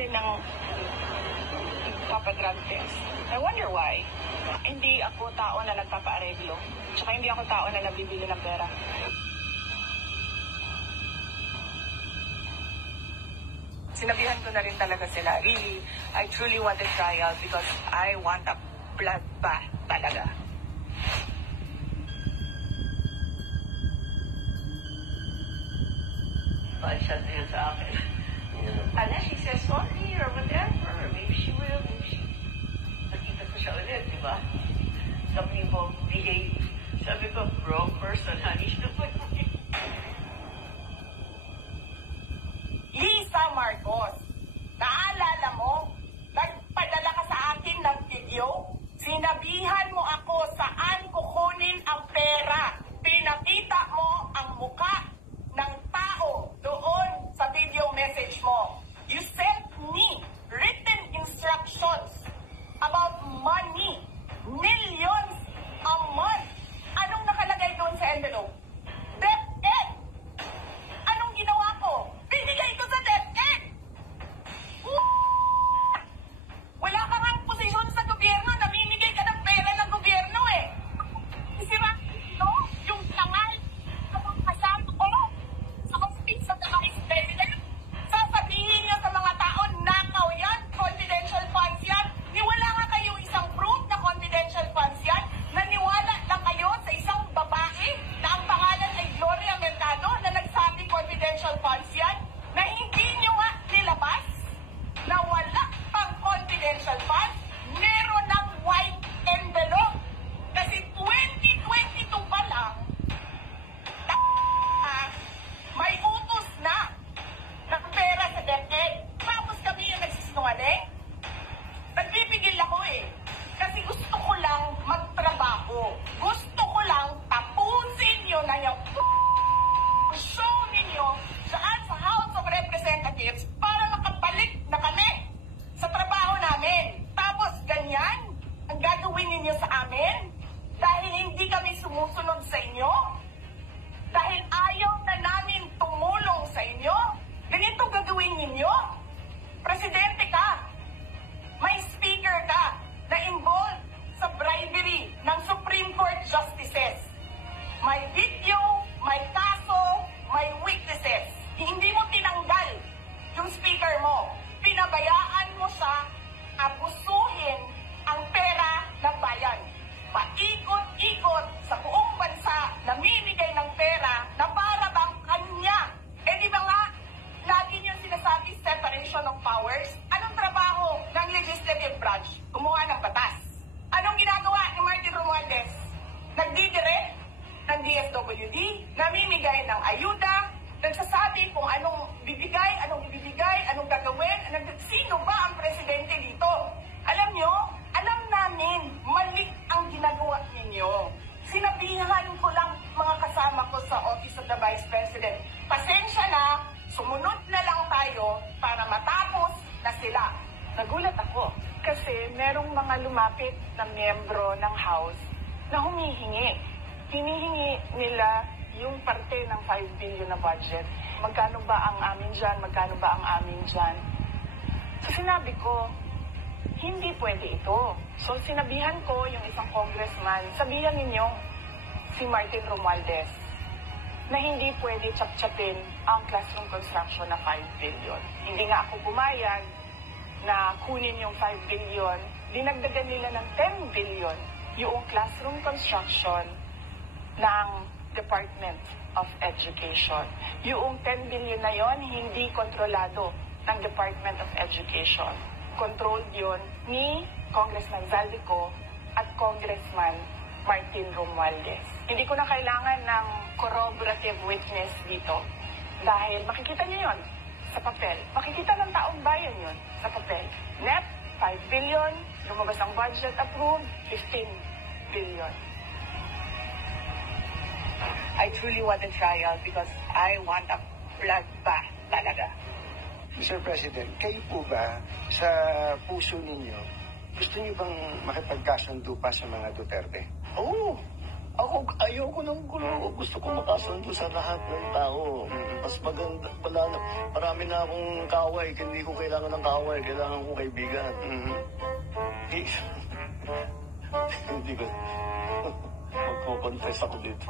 din ng papadrug test. I wonder why. Hindi ako tao na nagpapaareglo. Tsaka hindi ako tao na nabibili ng pera. Sinabihan ko na rin talaga sila. Really, I truly want a trial because I want a bloodbath talaga. Siya din sa akin. Unless she says sorry or whatever, maybe she will, maybe she... Nakita ko siya ulit, di ba? Some people behave. Sabi ko, wrong person, honey. Lisa Marcos, naalala mo? Nagpadala ka sa akin ng video? Sinabihan mo ako saan kukunin ang pera. Pinakita mo ang muka ng tao doon sa video message mo. You sent me written instructions about money, millions a month. Anong nakalagay doon sa envelope? DepEd. Anong ginawa ko? Binigay ko sa DepEd. Wala ka nga posisyon sa gobyerno, namimigay ka ng pera ng gobyerno eh. Isira, no? Yung tangal, kapag kasama ko, sa office of the Vice President, sasabihin niyo sa mga tao, nakaw yan, confidential funds yan. Niwala nga kayo isang proof na confidential funds yan. Naniwala lang kayo sa isang babae na ang pangalan ay Gloria Mercado na nagsabing confidential funds yan, na hindi niyo nga nilabas, na wala pang confidential funds, meron ng white envelope. Kasi 2022 pa lang, may utos na ng pera sa DepEd. Tapos kami yung nagsisinungaling. Nagbibigil ako eh. Kasi gusto ko lang magtrabaho. Gusto ko lang tapusin nyo na yung show ninyo saan sa House of Representatives para makabalik na kami sa trabaho namin. Tapos ganyan ang gagawin ninyo sa amin dahil hindi kami sumusunod sa inyo. Dahil ayaw na namin tumulong sa inyo. Ganito gagawin ninyo. Presidente ka. May speaker ka na involved sa bribery ng Supreme Court justices. May video, may kaso, may witnesses. Hindi mo tinanggal yung speaker mo. Pinabayaan mo siya abusuhin ang pera ng bayan. Paikot-ikot sa buong bansa, namimigay ng pera na para bang kanya. Eh di ba nga, lagi niyo sinasabi separation of powers? Anong trabaho ng legislative branch? Gumawa ng batas. Anong ginagawa ni Martin Romualdez? Nagdidirect ng DSWD, namimigay ng ayuda, nagsasabi kung anong bibigay, anong ibibigay, anong gagawin, sino ba ang presidente dito? Alam nyo, alam namin, mali ang ginagawa ninyo. Sinabihan ko lang mga kasama ko sa Office of the Vice President, pasensya na, sumunod na lang tayo para matapos na sila. Nagulat ako kasi merong mga lumapit na miyembro ng House na humihingi. Hinihingi nila yung parte ng 5 billion na budget. Magkano ba ang amin dyan? Magkano ba ang amin dyan? So sinabi ko, hindi pwede ito. So sinabihan ko yung isang congressman, sabihan ninyo si Martin Romualdez na hindi pwede chap-chapin ang classroom construction na 5 billion. Hindi nga ako pumayag na kunin yung 5 billion, dinagdagan nila ng 10 billion yung classroom construction ng Department of Education. Yung 10 billion na yon hindi kontrolado ng Department of Education. Controlled yun ni Congressman Zaldico at Congressman Martin Romualdez. Hindi ko na kailangan ng corroborative witness dito dahil makikita niyo yun sa papel. Makikita ng taong bayan yun sa papel. NEP, 5 billion, lumabas ang budget approved, 15 billion. I truly want a trial because I want a bloodbath talaga. Mr. President, kayo po ba sa puso ninyo, gusto niyo bang makipagkasundo pa sa mga Duterte? Oo. Ako, ayoko ng gulo. Gusto ko makasundo sa lahat ng tao. Mas maganda, marami na akong kaway. Hindi ko kailangan ng kaway. Kailangan ko kaibigan. Hindi ko. Magko-confess ako dito.